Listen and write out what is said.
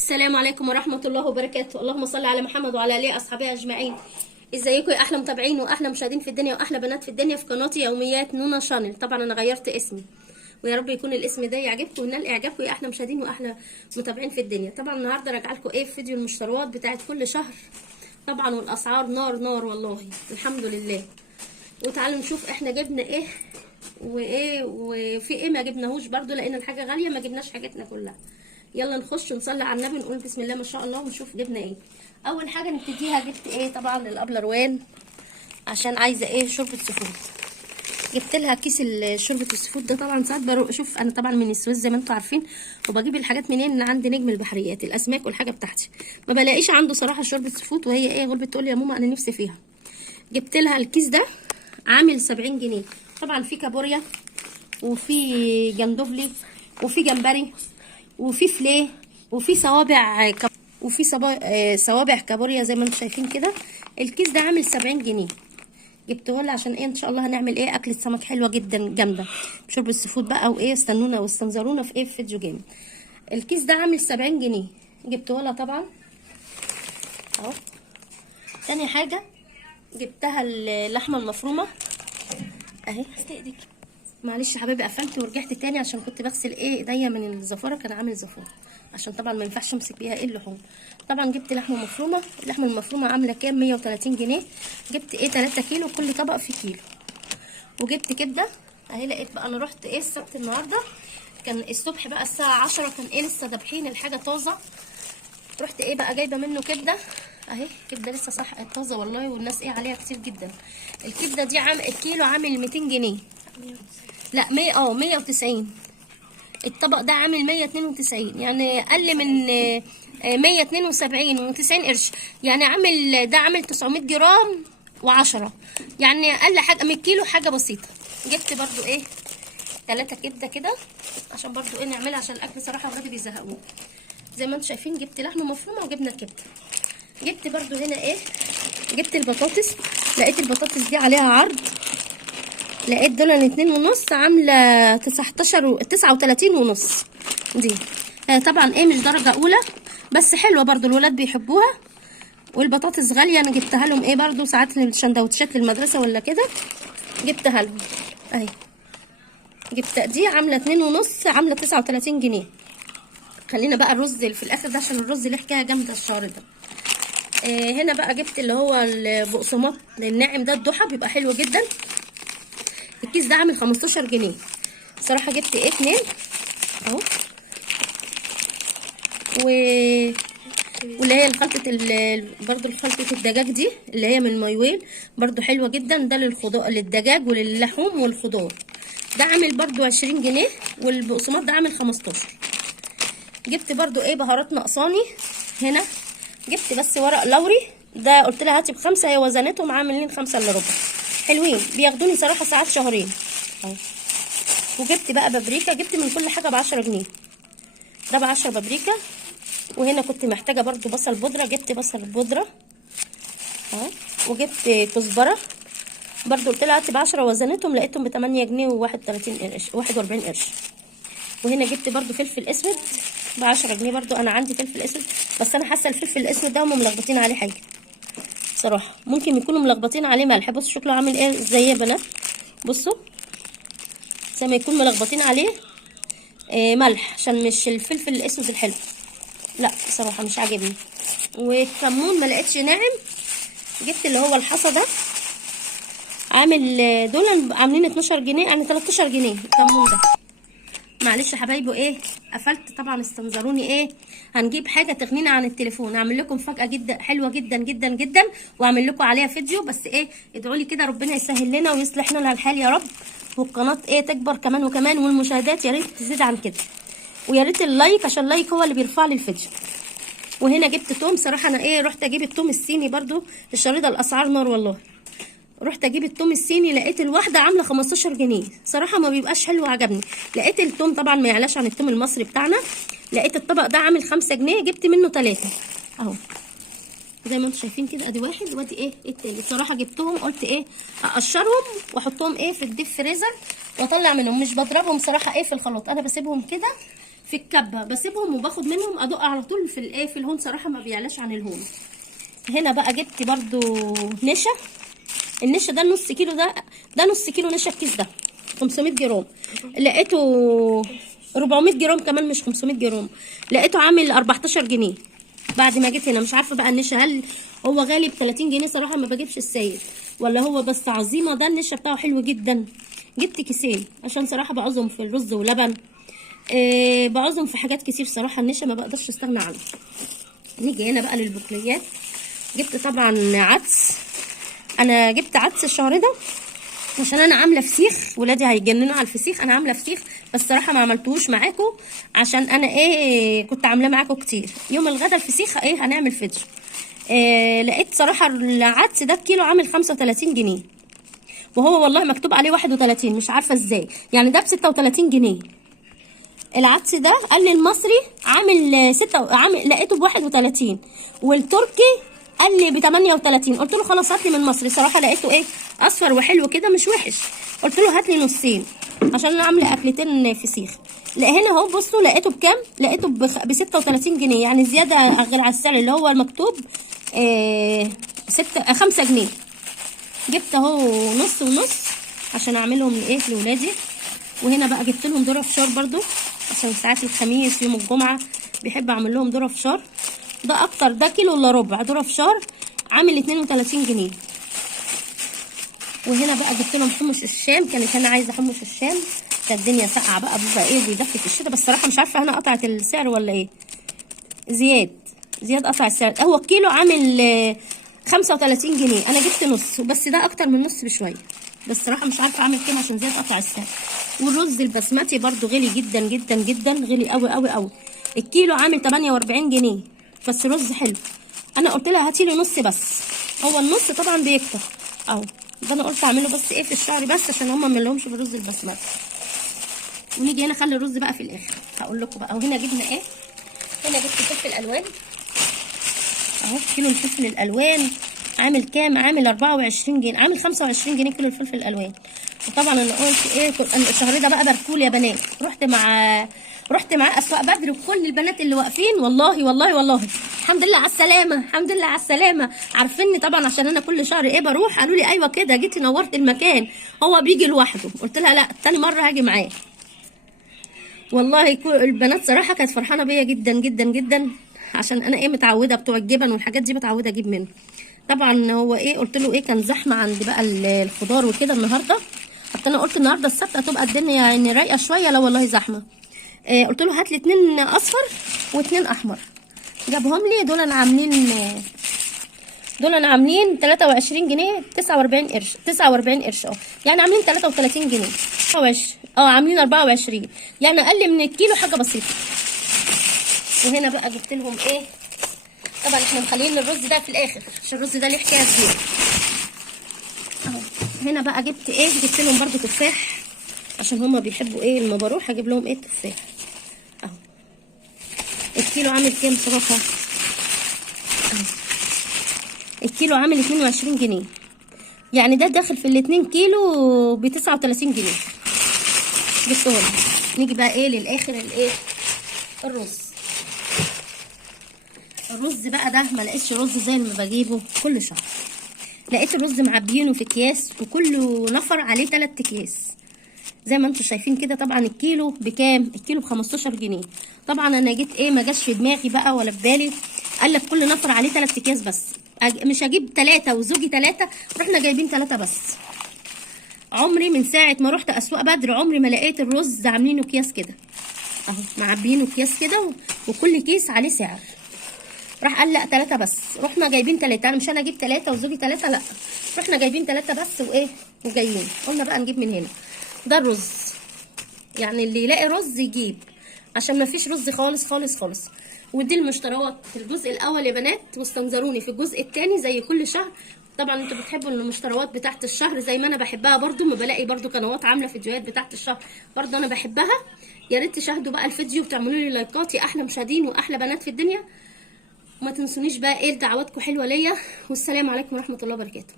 السلام عليكم ورحمة الله وبركاته. اللهم صل على محمد وعلى آله أصحابه أجمعين. ازيكم يا أحلى متابعين وأحلى مشاهدين في الدنيا وأحلى بنات في الدنيا في قناتي يوميات نونا شانل. طبعا أنا غيرت اسمي ويا رب يكون الاسم ده يعجبكم وينال إعجابكم يا أحلى مشاهدين وأحلى متابعين في الدنيا. طبعا النهاردة راجعه لكم في فيديو المشتريات بتاعت كل شهر طبعا، والأسعار نار نار والله الحمد لله. وتعالوا نشوف احنا جبنا ايه وفي ايه ما جبناهوش برضو، لان الحاجه غاليه ما جبناش حاجتنا كلها. يلا نخش نصلي على النبي نقول بسم الله ما شاء الله ونشوف جبنا ايه. اول حاجه نبتديها جبت ايه طبعا الابلروان عشان عايزه ايه شوربه سفود. جبت لها كيس شوربه السفود ده. طبعا ساعات بروح اشوف انا طبعا من السويس زي ما انتم عارفين، وبجيب الحاجات منين اللي عند نجم البحريات الاسماك والحاجه بتاعتي. ما بلاقيش عنده صراحه شوربه سفود، وهي ايه غلبت تقول يا ماما انا نفسي فيها. جبت لها الكيس ده عامل 70 جنيه. طبعا في كابوريا وفي جندوفلي وفي جمبري وفي فليه وفي صوابع كابوريا زي ما انتم شايفين كده. الكيس ده عامل 70 جنيه. جبته لها عشان ايه ان شاء الله هنعمل ايه اكله سمك حلوه جدا جامده بشرب السفود بقى، وايه استنونا واستنظرونا في ايه في فيديو جامد. الكيس ده عامل 70 جنيه جبته لها طبعا اهو. تاني حاجه جبتها اللحمه المفرومه اهي. معلش يا حبايبي قفلت ورجعت تاني عشان كنت بغسل ايه ايديا من الزفاره، كان عامل زفاره عشان طبعا ما ينفعش امسك بيها ايه اللحوم. طبعا جبت لحمه مفرومه. اللحمه المفرومه عامله كام؟ 130 جنيه. جبت ايه 3 كيلو، كل طبق فيه كيلو. وجبت كبده اهي. لقيت بقى انا رحت ايه السبت النهارده، كان الصبح بقى الساعه 10 كان ايه لسه دابحين الحاجه طازه. رحت ايه بقى جايبه منه كبده اهي. كبده لسه صح طازه والله، والناس ايه عليها كتير جدا. الكبده دي الكيلو عامل 200 جنيه. لا 190. الطبق ده عامل 192، يعني اقل من 172 و90 قرش، يعني عامل ده عامل 900 جرام و10، يعني اقل حاجه من كيلو حاجه بسيطه. جبت برضو ايه 3 كبده كده عشان برضو ايه نعملها، عشان الاكل صراحه ولادي بيزهقوه. زي ما انتم شايفين جبت لحمه مفرومه وجبنا كبده. جبت برضو هنا ايه، جبت البطاطس. لقيت البطاطس دي عليها عرض، لقيت دول 2.5 عامله 39.5 دي. طبعا ايه مش درجه اولى بس حلوه برضو الولاد بيحبوها. والبطاطس غاليه، انا جبتها لهم ايه برضو ساعات للسندوتشات للمدرسه ولا كده جبتها لهم اهي. جبت دي عامله 2.5 عامله 39 جنيه. خلينا بقى الرز اللي في الاخر ده عشان الرز ليه حكايه جامده الشهر ده. هنا بقى جبت اللي هو البقسماط الناعم ده الضحى بيبقى حلو جدا. الكيس ده عامل 15 جنيه. صراحه جبت ايه 2 اهو. واللي هي خلطه برضو خلطه الدجاج دي اللي هي من المايويل برضو حلوه جدا. ده للخضار للدجاج وللحوم والخضار. ده عامل برضو 20 جنيه والبقسماط ده عامل 15. جبت برضو ايه بهارات نقصاني هنا. جبت بس ورق لوري ده قلت لها هاتي ب5، هي وزنتهم عاملين 5 الا ربع. حلوين بياخدوني صراحه ساعات شهرين اهو. وجبت بقى بابريكا. جبت من كل حاجه ب10 جنيه. ده ب10 بابريكا. وهنا كنت محتاجه برضو بصل بودره، جبت بصل بودره اهو. وجبت كزبره برضو قلت لها هاتي ب10، وزنتهم لقيتهم ب8 جنيه و31 قرش 41 قرش. وهنا جبت برضو فلفل اسود ب10 جنيه برضو. انا عندي فلفل اسود بس انا حاسه الفلفل الاسود ده هم ملخبطين عليه حاجه صراحه، ممكن يكونوا ملخبطين عليه ملح. بصوا شكله عامل ايه ازاي يا بنات، بصوا زي ما يكون ملخبطين عليه ملح عشان مش الفلفل الاسود الحلو، لا بصراحه مش عاجبني. والكمون ما لقيتش ناعم. جبت اللي هو الحصى ده عامل دول عاملين 12 جنيه يعني 13 جنيه الكمون ده. معلش يا حبايبي ايه قفلت طبعا استنظروني ايه. هنجيب حاجه تغنينا عن التليفون، هعمل لكم فجاه جدا حلوه جدا جدا جدا واعمل لكم عليها فيديو. بس ايه ادعوا لي كده ربنا يسهل لنا ويصلح لنا الحال يا رب، والقناه ايه تكبر كمان وكمان، والمشاهدات يا ريت تزيد عن كده، ويا ريت اللايك عشان اللايك هو اللي بيرفع لي الفيديو. وهنا جبت توم. صراحه انا ايه رحت اجيب التوم الصيني برضو الشريطه الاسعار نار والله. رحت اجيب التوم الصيني لقيت الواحده عامله 15 جنيه. صراحه ما بيبقاش حلو عجبني. لقيت التوم طبعا ما يعلاش عن التوم المصري بتاعنا. لقيت الطبق ده عامل 5 جنيه. جبت منه 3 اهو زي ما انتم شايفين كده. ادي واحد وادي ايه التاني. صراحه جبتهم قلت ايه اقشرهم واحطهم ايه في الديب فريزر واطلع منهم، مش بضربهم صراحه ايه في الخلاط، انا بسيبهم كده في الكبه، بسيبهم وباخد منهم ادق على طول في الايه في الهون، صراحه ما بيعلاش عن الهون. هنا بقى جبت برضو نشا. النشا ده نص كيلو، ده نص كيلو نشا الكيس ده 500 جرام، لقيته 400 جرام كمان مش 500 جرام، لقيته عامل 14 جنيه بعد ما جيت هنا. مش عارفه بقى النشا هل هو غالي ب 30 جنيه؟ صراحه ما بجيبش السايل، ولا هو بس عظيمه. ده النشا بتاعه حلو جدا. جبت كيسين عشان صراحه بعوزهم في الرز ولبن، بعوزهم في حاجات كتير صراحه. النشا ما بقدرش استغنى عنه. نيجي هنا بقى للبقوليات. جبت طبعا عدس. انا جبت عدس الشهر ده عشان انا عامله فسيخ، ولادي هيجننوا على الفسيخ. انا عامله فسيخ بس صراحه ما عملتوش معاكم عشان انا كنت عاملاه معاكم كتير. يوم الغدا الفسيخ هنعمل فيديو. لقيت صراحه العدس ده الكيلو عامل 35 جنيه، وهو والله مكتوب عليه 31، مش عارفه ازاي يعني. ده ب 36 جنيه العدس ده. قال لي المصري عامل لقيته ب 31، والتركي قال لي ب 38. قلت له خلاص هات لي من المصري. صراحه لقيته اصفر وحلو كده مش وحش. قلت له هات لي نصين عشان انا عامله اكلتين فسيخ. لا هنا اهو بصوا لقيته بكام؟ لقيته ب 36 جنيه، يعني زياده غير على السعر اللي هو المكتوب 5 جنيه. جبت اهو نص ونص عشان اعملهم لاولادي. وهنا بقى جبت لهم ذره فشار برضو عشان ساعات الخميس يوم الجمعه بيحب اعمل لهم ذره فشار. ده اكتر، ده كيلو الا ربع ذره فشار عامل 32 جنيه. وهنا بقى جبت لهم حمص الشام. كانت انا عايزه حمص الشام، كانت الدنيا ساقعه بقى بيبقى بيدفي في الشتاء. بس صراحه مش عارفه هنا قطعت السعر ولا زياد قطع السعر. هو الكيلو عامل 35 جنيه. انا جبت نص بس ده اكتر من نص بشويه، بس صراحه مش عارفه اعمل كام عشان زياد قطع السعر. والرز البسمتي برضو غلي جدا جدا جدا، غلي قوي قوي قوي. الكيلو عامل 48 جنيه بس رز حلو. انا قلت لها هاتي لي نص بس، هو النص طبعا بيكتر اهو. ده انا قلت اعمله بس في الشهر بس عشان هما ما لهمش في الرز البسمتي. ونيجي هنا خلي الرز بقى في الاخر هقول لكم بقى. وهنا جبنا هنا جبت فلفل الوان اهو. كيلو الفلفل الالوان عامل كام؟ عامل 24 جنيه، عامل 25 جنيه كيلو الفلفل الالوان. وطبعا انا قلت الشهر ده بقى باركول يا بنات. رحت مع اسواق بدر وكل البنات اللي واقفين والله والله والله الحمد لله على السلامه، الحمد لله على السلامه. عارفيني طبعا عشان انا كل شهر بروح. قالوا لي ايوه كده جيتي نورت المكان، هو بيجي لوحده. قلت لها لا تاني مره هاجي معاه. والله البنات صراحه كانت فرحانه بيا جدا جدا جدا عشان انا متعوده بتوع الجبن والحاجات دي متعوده اجيب منه. طبعا هو قلت له كان زحمه عند بقى الخضار وكده النهارده. حتى انا قلت النهارده السبت هتبقى الدنيا يعني رايقه شويه. لا والله زحمه. قلت له هات لي 2 اصفر و2 احمر. جابهم لي. دول انا عاملين 23 جنيه 49 قرش 49 قرش يعني عاملين 33 جنيه عاملين 24 يعني اقل من الكيلو حاجه بسيطه. وهنا بقى جبت لهم طبعا احنا مخليين الرز ده في الاخر عشان الرز ده ليه حكايه كبيره اهو. هنا بقى جبت لهم برده تفاح عشان هما بيحبوا لما بروح اجيب لهم تفاح اهو. الكيلو عامل كام صراحه اهو؟ الكيلو عامل 22 جنيه يعني ده داخل في ال2 كيلو ب 39 جنيه جبتهم. نيجي بقى للاخر الرز بقى ده ما لقيتش رز زي ما بجيبه كل شهر. لقيت الرز معبيينه في اكياس وكل نفر عليه 3 اكياس زي ما انتم شايفين كده. طبعا الكيلو بكام؟ الكيلو ب 15 جنيه. طبعا انا جيت ما جاش في دماغي بقى ولا في بالي. قال لك كل نفر عليه 3 اكياس بس، مش هجيب 3 وزوجي 3. رحنا جايبين 3 بس. عمري من ساعه ما رحت اسواق بدر عمري ما لقيت الرز عاملينه اكياس كده اهو، معبيينه اكياس كده وكل كيس عليه سعر. راح قال لا 3 بس. رحنا جايبين 3. انا مش اجيب 3 وزوجي 3 لا، رحنا جايبين 3 بس وجايين. قلنا بقى نجيب من هنا. ده الرز يعني اللي يلاقي رز يجيب عشان ما فيش رز خالص خالص خالص. ودي المشتريات في الجزء الاول يا بنات، واستنظروني في الجزء الثاني زي كل شهر. طبعا انتوا بتحبوا المشتريات بتاعت الشهر زي ما انا بحبها برضو. ما بلاقي برضو قنوات عامله فيديوهات بتاعت الشهر برضو انا بحبها. يا ريت تشاهدوا بقى الفيديو وتعملوا لي لايكات يا احلى مشاهدين واحلى بنات في الدنيا. وما تنسونيش بقى دعواتكم حلوه ليا. والسلام عليكم ورحمه الله وبركاته.